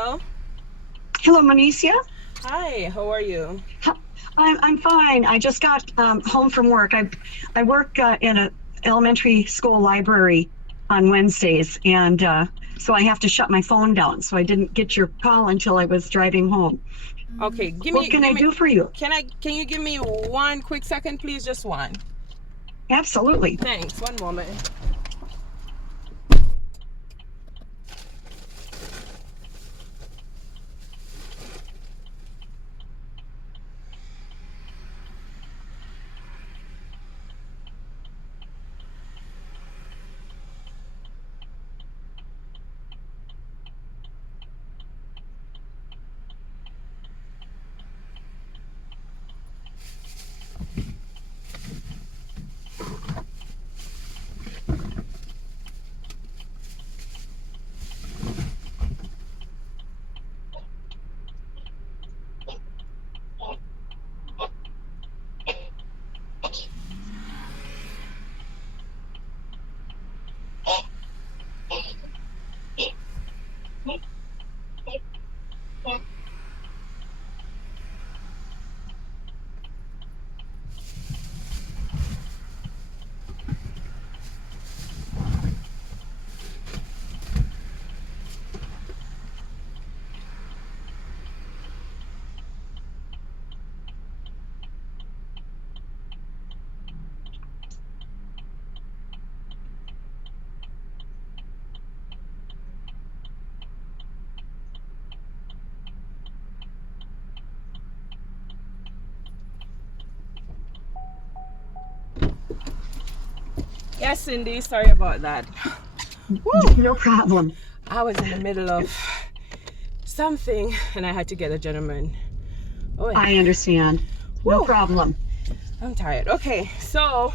Hello. Hello, Manicia. Hi, how are you? Huh, I'm fine. I just got home from work. I work in a elementary school library on Wednesdays, and so I have to shut my phone down. So I didn't get your call until I was driving home. Okay, What can I do for you? can you give me one quick second, please? Just one. Absolutely. Thanks. One moment. Yes, Cindy. Sorry about that. Woo! No problem. I was in the middle of something, and I had to get a gentleman. Oh, yeah. I understand. No Woo! problem. I'm tired. Okay, so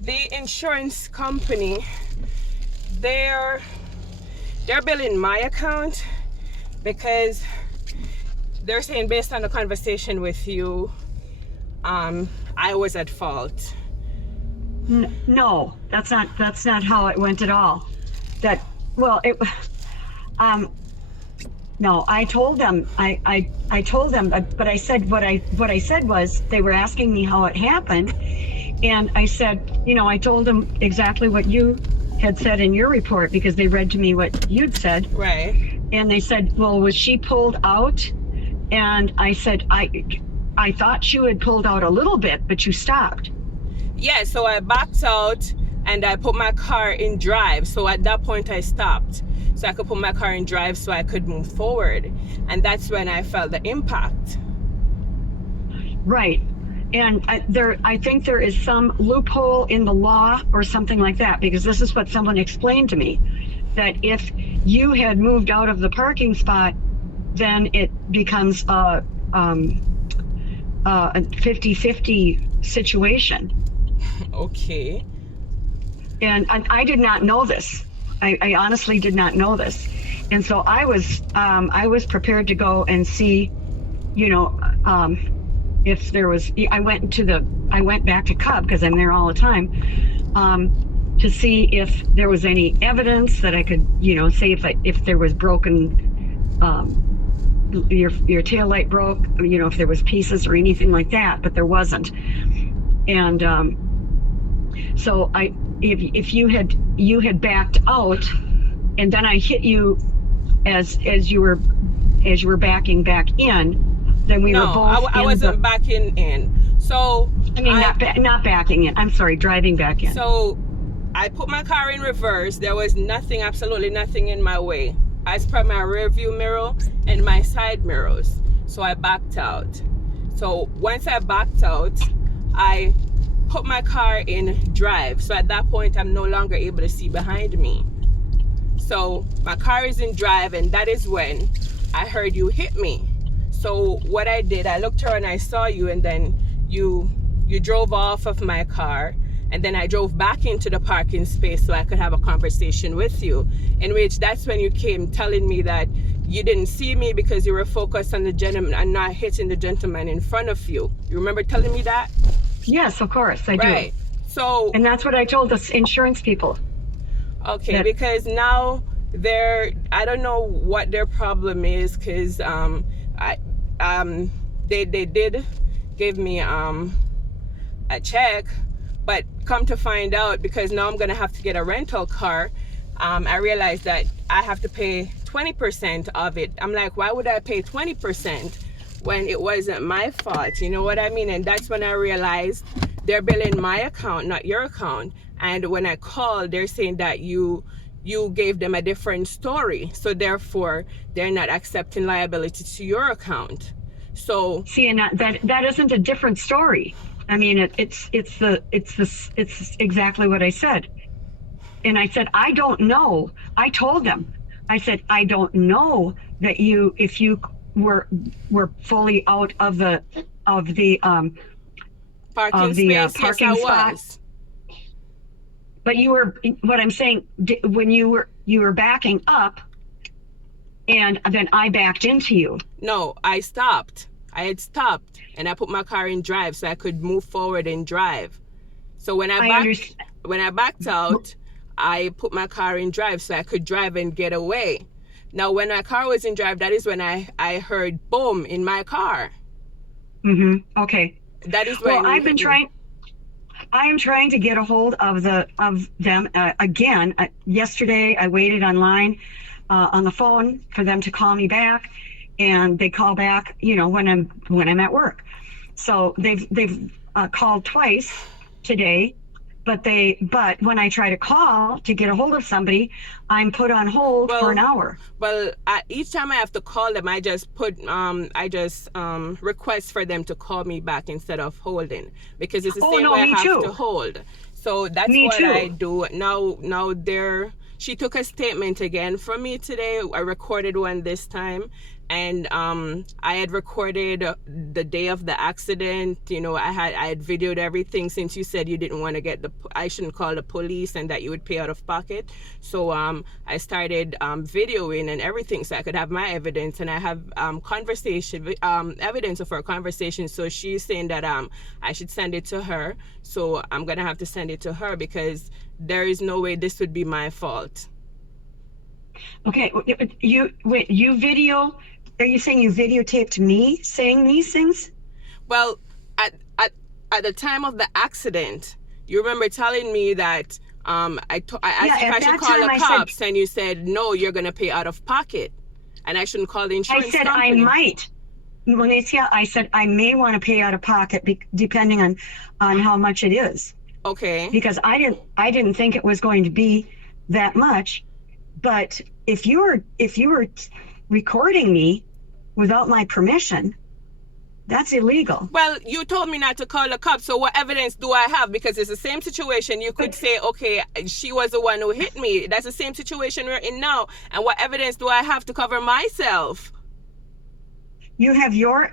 the insurance company, they're billing my account because they're saying based on the conversation with you, I was at fault. No, that's not how it went at all. That well, it um No, I told them, I told them, but I said what I said was they were asking me how it happened, and I said, I told them exactly what you had said in your report because they read to me what you'd said, Right. and they said, well, was she pulled out? And I said, I thought you had pulled out a little bit, but you stopped. Yeah, so I backed out and I put my car in drive. So at that point I stopped so I could put my car in drive so I could move forward. And that's when I felt the impact. Right. And I think there is some loophole in the law or something like that, because this is what someone explained to me, that if you had moved out of the parking spot, then it becomes a 50-50 situation. Okay. And I did not know this. I honestly did not know this. And so I was prepared to go and see, if there was, I went back to Cub because I'm there all the time, to see if there was any evidence that I could, say if there was broken, your tail light broke, if there was pieces or anything like that, but there wasn't. And so if you had backed out, and then I hit you as you were backing back in, then we were both. I wasn't backing in. So I mean, not backing in. I'm sorry, driving back in. So I put my car in reverse. There was nothing, absolutely nothing in my way. I sprayed my rear view mirror and my side mirrors. So I backed out. So once I backed out, I put my car in drive. So at that point, I'm no longer able to see behind me. So my car is in drive, and that is when I heard you hit me. So what I did, I looked around, I saw you, and then you drove off of my car, and then I drove back into the parking space so I could have a conversation with you, in which that's when you came telling me that you didn't see me because you were focused on the gentleman and not hitting the gentleman in front of you. You remember telling me that? Yes, of course, I do. Right. So, and that's what I told the insurance people. Okay, because now I don't know what their problem is, because they did give me a check, but come to find out, because now I'm gonna have to get a rental car, I realized that I have to pay 20% of it. I'm like, why would I pay 20% when it wasn't my fault? You know what I mean? And that's when I realized they're billing my account, not your account. And when I called, they're saying that you gave them a different story, so therefore they're not accepting liability to your account. So See, and that isn't a different story. I mean, it's exactly what I said. And I said, I don't know. I told them, I said, I don't know that if you were fully out of the parking space, parking yes, I spot. was. But you were, what I'm saying, when you were backing up, and then I backed into you. No, I stopped. I had stopped, and I put my car in drive so I could move forward and drive. So when I backed out, I put my car in drive so I could drive and get away. Now, when my car was in drive, that is when I heard boom in my car. Okay. That is when. Well, I am trying to get a hold of them again. Yesterday, I waited online on the phone for them to call me back, and they call back, when I'm at work. So they've called twice today, but when I try to call to get a hold of somebody, I'm put on hold for an hour. Well, each time I have to call them, I just request for them to call me back instead of holding, because it's the same way I have to hold. So that's what I do now. She took a statement again from me today. I recorded one this time, and I had recorded the day of the accident. I had videoed everything, since you said you didn't want to I shouldn't call the police and that you would pay out of pocket. So I started videoing and everything so I could have my evidence, and I have evidence of our conversation. So she's saying that I should send it to her. So I'm gonna have to send it to her, because there is no way this would be my fault. Okay, you video? Are you saying you videotaped me saying these things? Well, at the time of the accident, you remember telling me that I asked if I should call the cops, and you said no, you're gonna pay out of pocket, and I shouldn't call the insurance company. I said I might. Valencia, I said I may want to pay out of pocket, depending on how much it is. Okay. Because I didn't think it was going to be that much, but if you were recording me without my permission, that's illegal. Well, you told me not to call the cops, so what evidence do I have? Because it's the same situation. You could say, okay, she was the one who hit me. That's the same situation we're in now. And what evidence do I have to cover myself? You have your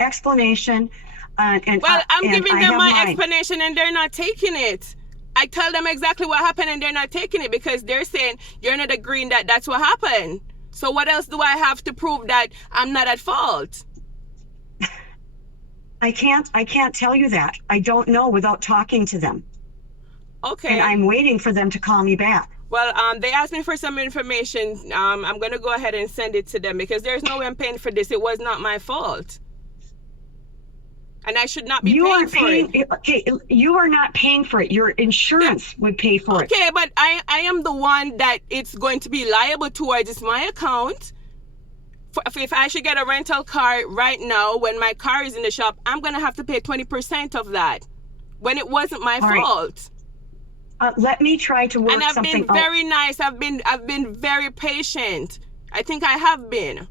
explanation. I'm giving them my explanation, and they're not taking it. I tell them exactly what happened, and they're not taking it, because they're saying you're not agreeing that that's what happened. So what else do I have to prove that I'm not at fault? I can't tell you that. I don't know without talking to them. Okay. And I'm waiting for them to call me back. Well, they asked me for some information. I'm going to go ahead and send it to them, because there's no way I'm paying for this. It was not my fault. And I should not be paying for it. Okay, you are not paying for it. Your insurance would pay for it. Okay, but I am the one that it's going to be liable towards. It's my account. If I should get a rental car right now, when my car is in the shop, I'm going to have to pay 20% of that, when it wasn't my fault. Let me try to work something out. And I've been very nice. I've been very patient. I think I have been.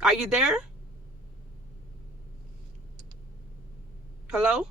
Are you there? Hello?